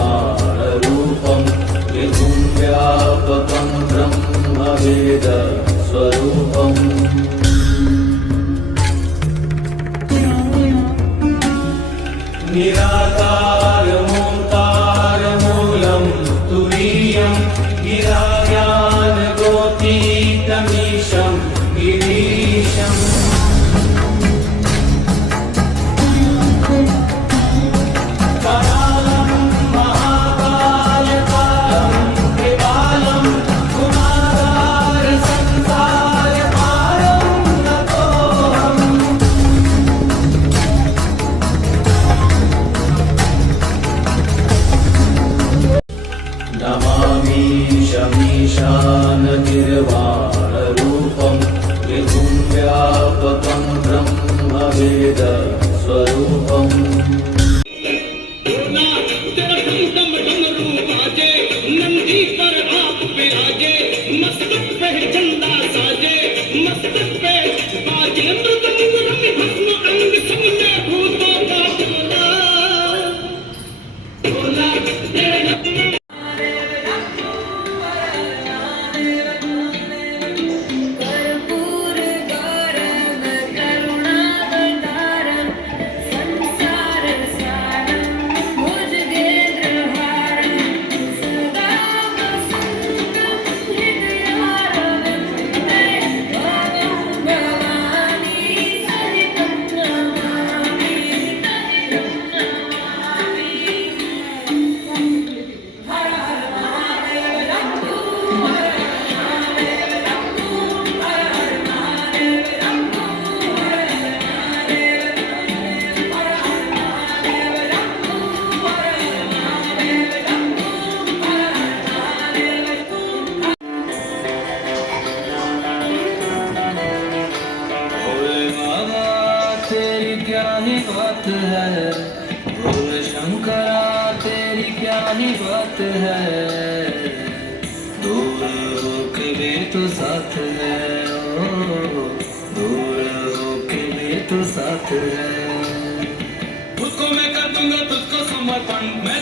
शमीशानगिर्वाणरूपं विभुं व्यापकं ब्रह्मवेदस्वरूपम् निराकारमोङ्कारमूलं तुरीयं गिराज्ञानगोतीतमीशं गिरीशम् नमामि शमीशानगिर्वाणरूपं विभुं व्यापकं ब्रह्मवेदस्वरूपम् क्या ही बात है, बोल शंकरा तेरी क्या ही बात है, दूर होके भी तो साथ है, ओ दूर होके भी तो साथ है। तुझको मैं कर दूंगा तुझको समर्पण, मैं